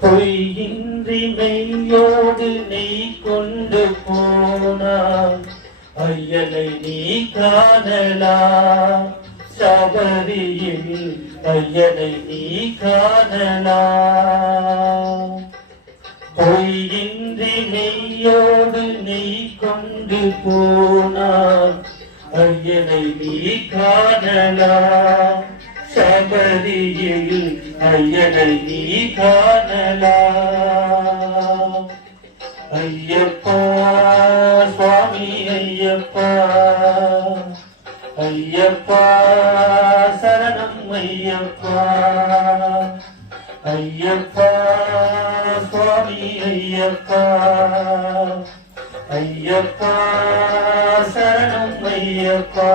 பொய்யின்றி மெய்யோடு நீ கொண்டு போனாய் ஐயனை நீ காணலாம் சபரியில் ஐயனை நீ காணலாம் பொய்யின்றி மெய்யோடு நீ கொண்டு போனாய் ஐயனை நீ காணலாம் சபரியில் ஐயனை நீ காணலாம் ஐயப்பா சுவாமி ஐயப்பா ஐயப்பா சரணம் ஐயப்பா ஐயப்பா சுவாமி ஐயப்பா ஐயப்பா சரணம் ஐயப்பா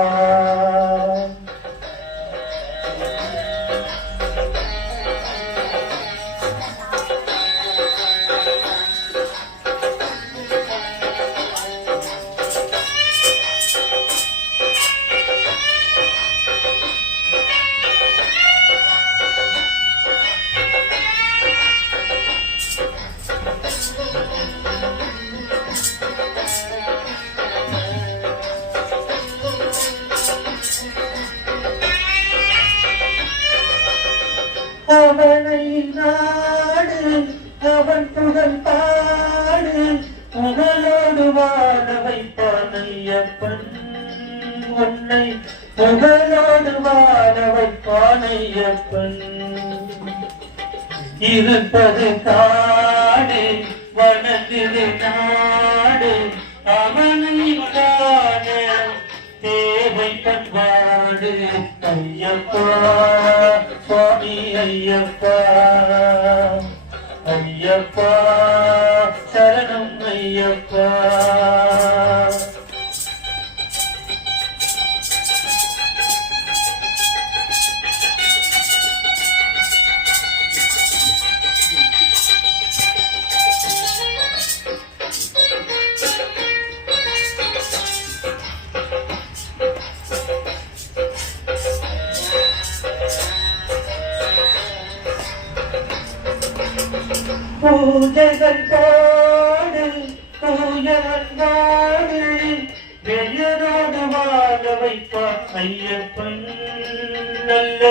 அவனை நாடு அவன் புகழ் பாடு புகழோடு வாழ வைப்பான் ஐயப்பன் உன்னை புகழோடு வாழ வைப்பான் ஐயப்பன் இருப்பது காடு வனதிரு நாடு அவனை காண தேவை பண்பாடு ஐயப்பா சுவாமி ஐயப்பா ஐயப்பா சரணம் ஐயப்பா பூஜைகள் பாடு பூஜைகள் பெரியரோடு வாழ வைப்பான் ஐயப்பன் நல்ல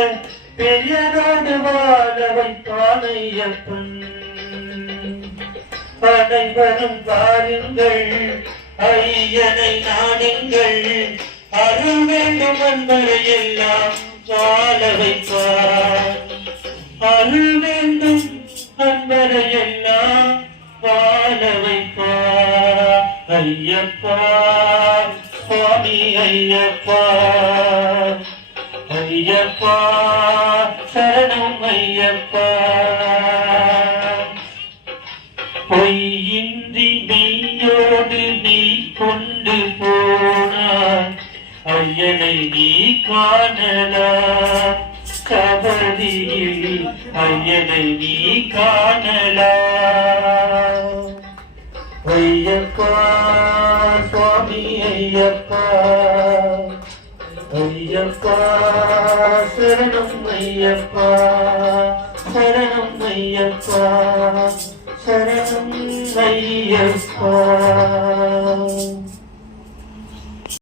பெரியரோடு வாழ வைப்பான் ஐயப்பன் அனைவரும் பாருங்கள் ஐயனை நாடுங்கள் அருள் வேண்டும் என்பதை எல்லாம் வாழ வைப்பார் அருள் வேண்டும் அன்பரையெல்லாம் வாழ வைப்பா ஐயப்பா சுவாமி ஐயப்பா ஐயப்பா சரணம் ஐயப்பா பொய்யின்றி மெய்யோடு நீ கொண்டு போனாய் ஐயனை நீ காணலாம் சபரியில் ஐயனை நீ காணலாம் ஐயப்பா சுவாமி ஐயப்பா ஐயப்பா சரணம் ஐயப்பா சரணம் ஐயப்பா சரணம் ஐயப்பா